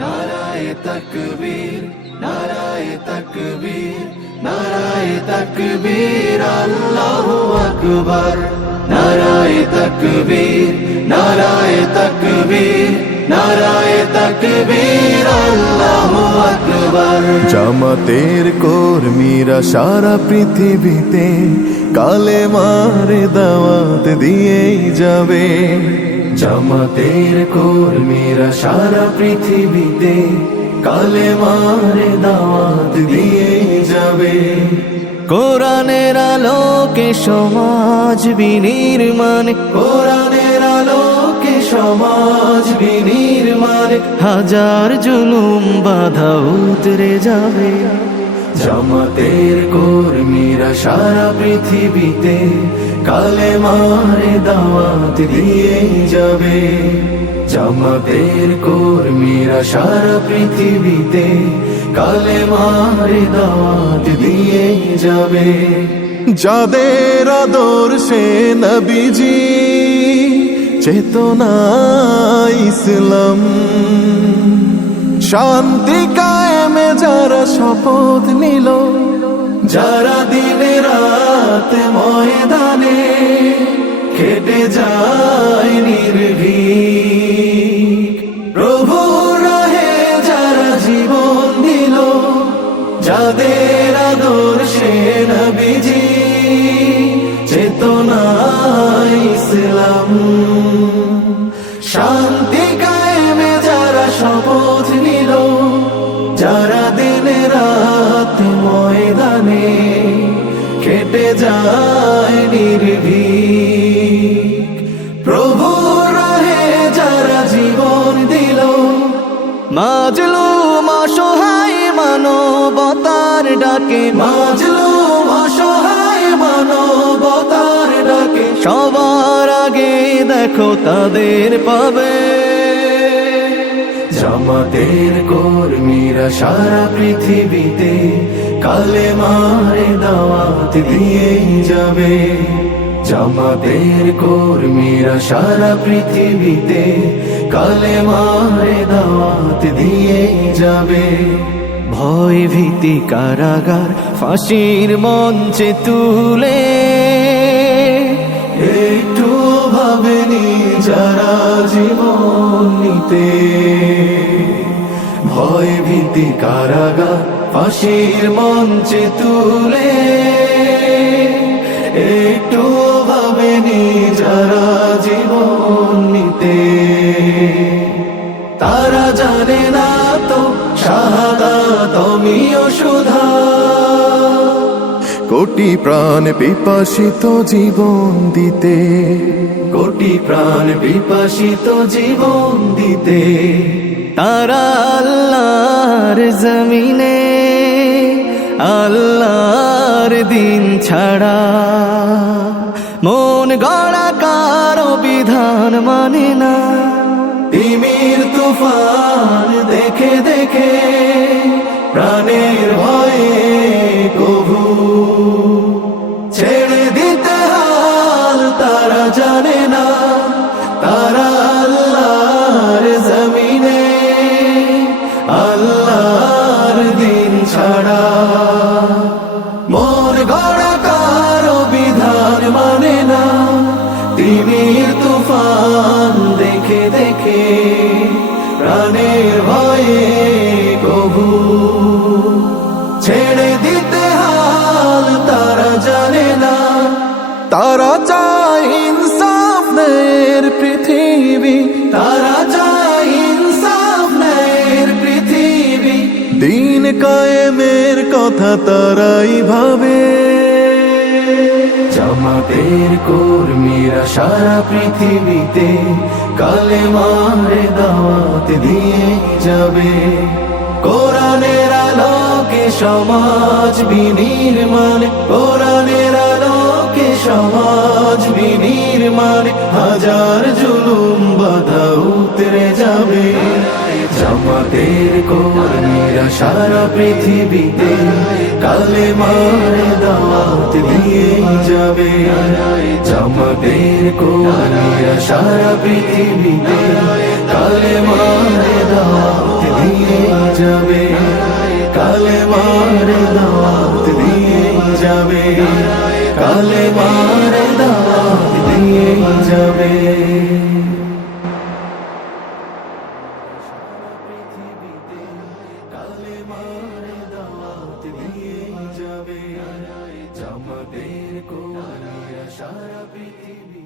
নারায়ে তাকবীর, নারায়ে তাকবীর, নারায়ে তাকবীর, আল্লাহু আকবার। নারায়ে তাকবীর, নারায়ে তাকবীর, নারায়ে তাকবীর, আল্লাহু আকবার। জামাতের কর্মীরা সারা পৃথিবীতে কালেমার দাওয়াত দিয়েই যাবে। জামাতের কর্মীরা সারা পৃথিবীতে কালেমার দাওয়াত দিয়ে যাবে। কোরআনের আলোকে সমাজ বিনির্মাণ, কোরআনের আলোকে সমাজ বিনির্মাণ, হাজার জুলুম বাধা উতরে যাবে। জামাতের কর্মীরা সারা পৃথিবীতে কালেমার দাওয়াত দিয়ে যাবে। জামাতের কর্মীরা সারা পৃথিবীতে কালেমার দাওয়াত দিয়ে যাবে। যাদের আদর্শে নবীজি চেতনা ইসলাম, শান্তি কায়েমে যারা শপথ নিল, যারা দিনে রাত ময়দানে খেটে যায় নির্ভীক, প্রভুর রাহে যারা জীবন দিল, যাদের আদর্শে নবীজি চেতনা ইসলাম, শান্তি কায়েমে যারা শপথ নিল, যারা দিনে রাত ময়দানে খেটে যায় নির্ভীক, প্রভুর রাহে যারা জীবন দিল, মাজলুম অসহায় মানবতার ডাকে, মাজলুম অসহায় মানবতার ডাকে, সবার আগে দেখো তাদের পাবে। জামাতের কর্মীরা সারা পৃথিবীতে কালেমার দাওয়াত দিয়ে যাবে। জামাতের কর্মীরা সারা পৃথিবীতে কালেমার দাওয়াত দিয়ে যাবে। ভয় ভীতি কারাগার ফাঁসির মঞ্চে তুলে, একটু ভাবেনি যারা জীবন নিতে, ভয় ভীতি কারাগার ফাঁসির মঞ্চে তুলে, একটু ভাবেনি যারা জীবন নিতে, তারা জানে না তো শাহাদাত অমিয় সুধা। কোটি প্রাণ পিপাসিত জীবন দিতে, কোটি প্রাণ বিপাসিত জীবন দিতে, তারা আল্লাহর জমিনে আল্লাহর দিন ছাড়া মন গড়া কারো বিধান মানে না। তিমির তুফান দেখে দেখে প্রাণের ভয়ে কভু ছেড়ে দিতে হাল তারা জানে না। তারা আল্লাহর জমিনে আল্লাহর দিন ছাড়া মন গড়া কারো বিধান মানে না। তিমির তুফান দেখে দেখে প্রাণের ভয়ে কভু ছেড়ে দিতে হাল তারা জানে না। তারা চায় ইনসাফ ন্যায়ের পৃথিবী, তারা চায় ইনসাফ ন্যায়ের পৃথিবী, দিন কায়েমের কথা তারাই ভাবে। জামাতের কর্মীরা সারা পৃথিবীতে কালেমার দাওয়াত দিয়ে যাবে। কোরআনের আলোকে সমাজ বিনির্মাণ, কোরআনের আলোকে সমাজ বিনির্মাণ, হাজার জুলুম বাধা উতরে যাবে। জামাতের কর্মীরা সারা পৃথিবীতে কালেমার দাওয়াত দিয়ে যাবে। জামাতের কর্মীরা সারা পৃথিবীতে কালেমার দাওয়াত দিয়ে যাবে, কালেমার দাওয়াত দিয়ে যাবে, কালেমার দাওয়াত দিয়ে যাবে। কালেমার দাওয়াত দিয়ে যাবে, জামাতের কোরআন সারা পৃথিবী